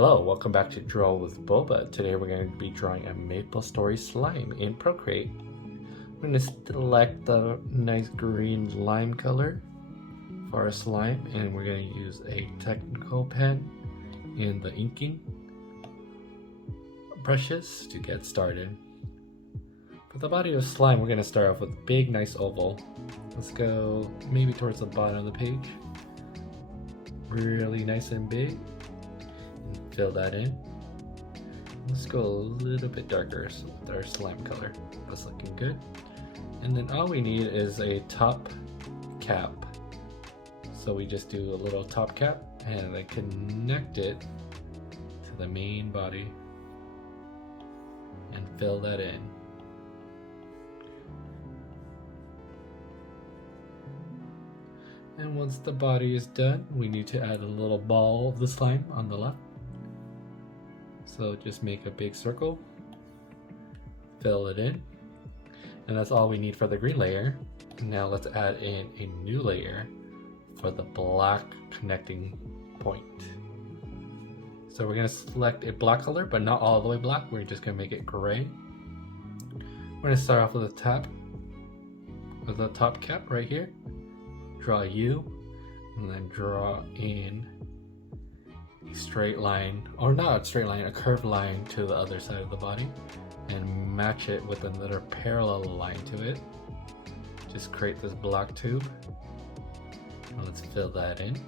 Hello, welcome back to Draw with Boba. Today we're going to be drawing a Maplestory Slime in Procreate. I'm going to select the nice green lime color for our slime, and we're going to use a technical pen in the inking brushes to get started. For the body of slime, we're going to start off with a big nice oval. Let's go maybe towards the bottom of the page. Really nice and big. Fill that in. Let's go a little bit darker with our slime color. That's looking good. And then all we need is a top cap. So we just do a little top cap and I connect it to the main body and fill that in. And once the body is done, we need to add a little ball of the slime on the left. So just make a big circle, fill it in, and that's all we need for the green layer. Now let's add in a new layer for the black connecting point. So we're going to select a black color, but not all the way black. We're just going to make it gray. We're going to start off with a top cap right here. Draw a U, and then draw in a straight line, or not a straight line, a curved line to the other side of the body, and match it with another parallel line to it. Just create this black tube, and let's fill that in.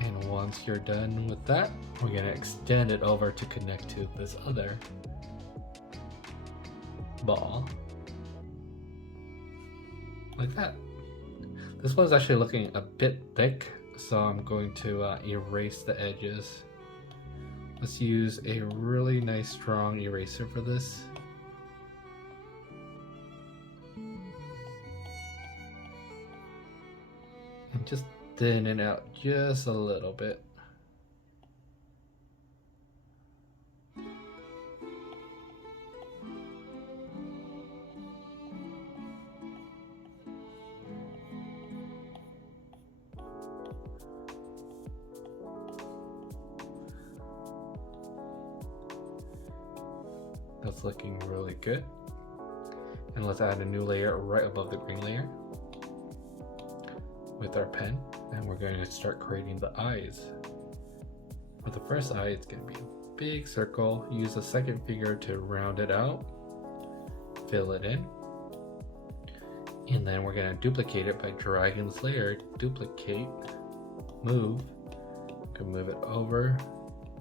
And once you're done with that, we're going to extend it over to connect to this other ball, like that. This one's actually looking a bit thick, so I'm going to erase the edges. Let's use a really nice strong eraser for this. And just thin it out just a little bit. That's looking really good. And let's add a new layer right above the green layer with our pen, and we're going to start creating the eyes. For the first eye, it's going to be a big circle. Use the second finger to round it out, fill it in, and then we're going to duplicate it by dragging this layer, duplicate, move. We can move it over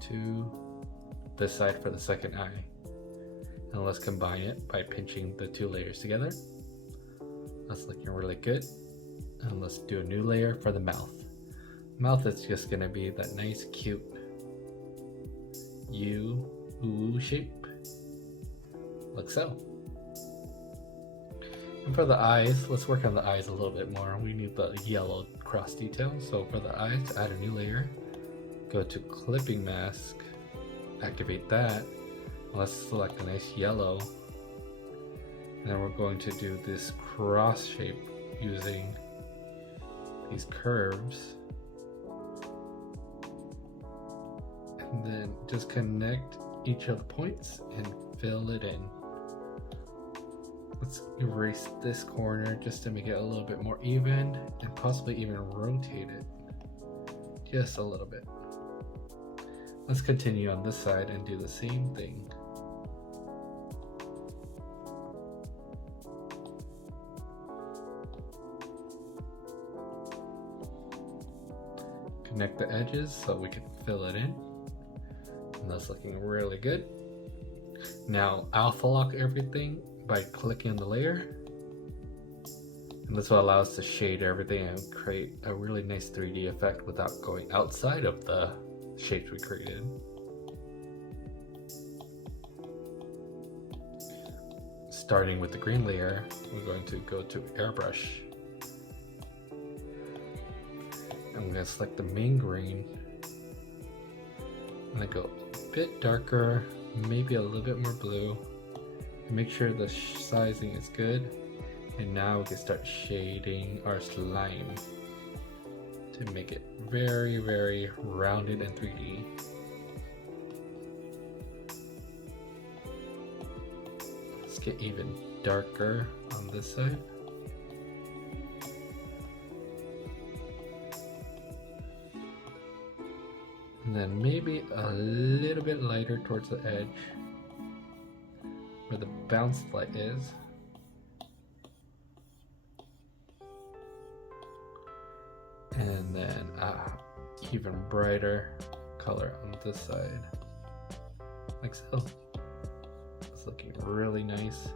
to this side for the second eye. And let's combine it by pinching the two layers together. That's looking really good. And let's do a new layer for the mouth. Mouth is just gonna be that nice cute U shape, like so. And for the eyes, let's work on the eyes a little bit more. We need the yellow cross detail. So for the eyes, add a new layer, go to clipping mask, activate that. Let's select a nice yellow, and then we're going to do this cross shape using these curves, and then just connect each of the points and fill it in. Let's erase this corner just to make it a little bit more even, and possibly even rotate it just a little bit. Let's continue on this side and do the same thing. Connect the edges so we can fill it in, and that's looking really good. Now alpha lock everything by clicking on the layer, and this will allow us to shade everything and create a really nice 3D effect without going outside of the shapes we created. Starting with the green layer, we're going to go to airbrush. I'm going to select the main green. I'm going to go a bit darker, maybe a little bit more blue. Make sure the sizing is good. And now we can start shading our slime to make it very, very rounded and 3D. Let's get even darker on this side. And then maybe a little bit lighter towards the edge where the bounce light is. And then even brighter color on this side, like so. It's looking really nice.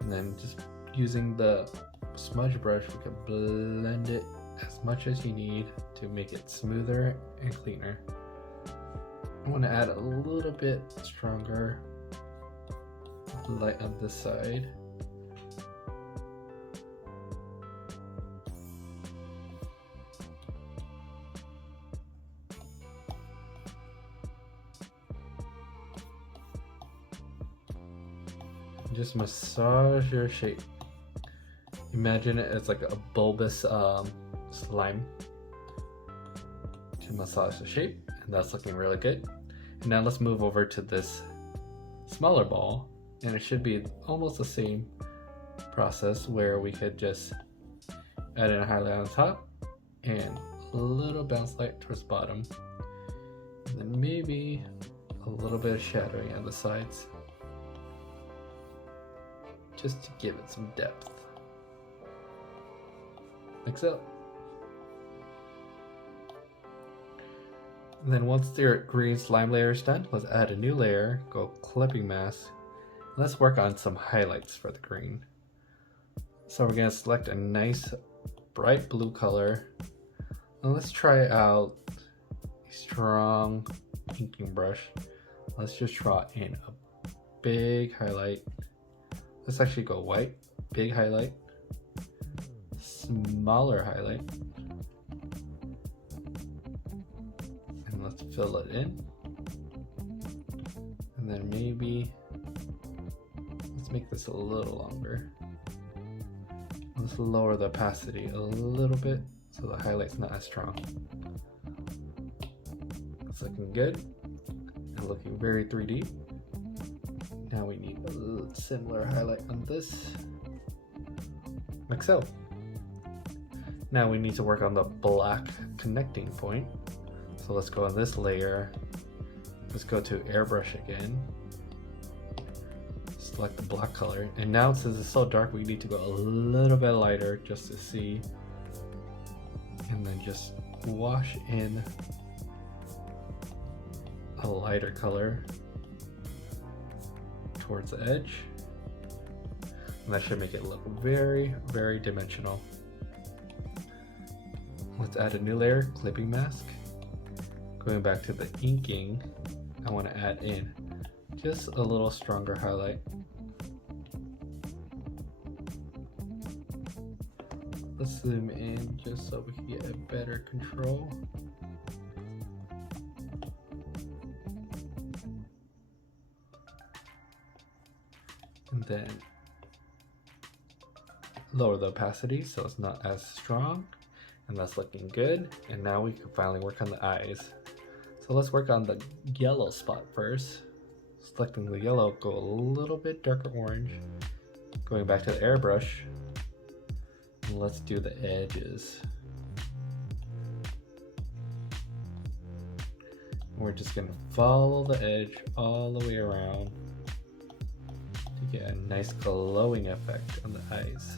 And then just using the smudge brush, we can blend it as much as you need to make it smoother and cleaner. I want to add a little bit stronger light on this side. Just massage your shape. Imagine it as like a bulbous slime. To massage the shape, and that's looking really good. And now let's move over to this smaller ball, and it should be almost the same process where we could just add in a highlight on top and a little bounce light towards the bottom, and then maybe a little bit of shadowing on the sides just to give it some depth, like so. And then once your green slime layer is done, let's add a new layer, go clipping mask, and let's work on some highlights for the green. So we're going to select a nice bright blue color, and let's try out a strong inking brush. Let's just draw in a big highlight. Let's actually go white, big highlight, smaller highlight, and let's fill it in. And then maybe let's make this a little longer. Let's lower the opacity a little bit so the highlight's not as strong. It's looking good and looking very 3D. Now we need a similar highlight on this, like so. Now we need to work on the black connecting point. So let's go on this layer. Let's go to airbrush again. Select the black color. And now since it's so dark, we need to go a little bit lighter just to see. And then just wash in a lighter color towards the edge, and that should make it look very, very dimensional. Let's add a new layer, clipping mask. Going back to the inking, I want to add in just a little stronger highlight. Let's zoom in just so we can get a better control. And then lower the opacity so it's not as strong, and that's looking good. And now we can finally work on the eyes. So let's work on the yellow spot first. Selecting the yellow, go a little bit darker orange. Going back to the airbrush, and let's do the edges. We're just gonna follow the edge all the way around to get a nice glowing effect on the eyes.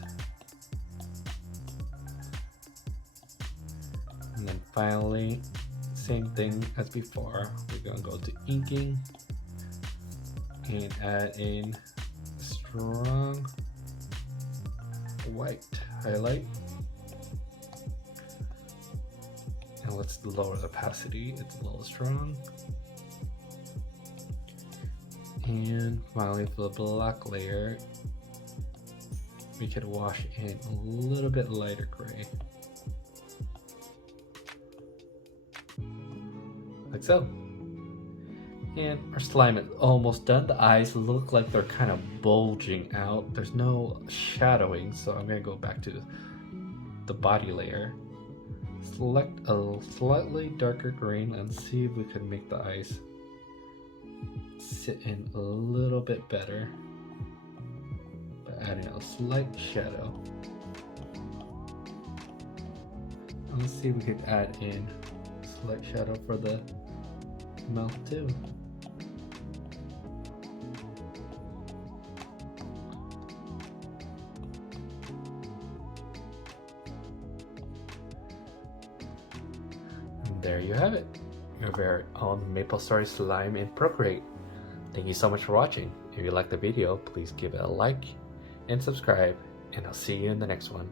And then finally, same thing as before, we're gonna go to inking and add in a strong white highlight. And let's lower the opacity, it's a little strong. And finally, for the black layer, we could wash in a little bit lighter gray, like so. And our slime is almost done. The eyes look like they're kind of bulging out. There's no shadowing, so I'm gonna go back to the body layer. Select a slightly darker green and see if we can make the eyes sit in a little bit better by adding a slight shadow. And let's see if we can add in a slight shadow for the mouth too. There you have it, your very own Maplestory Slime in Procreate. Thank you so much for watching. If you liked the video, please give it a like and subscribe, and I'll see you in the next one.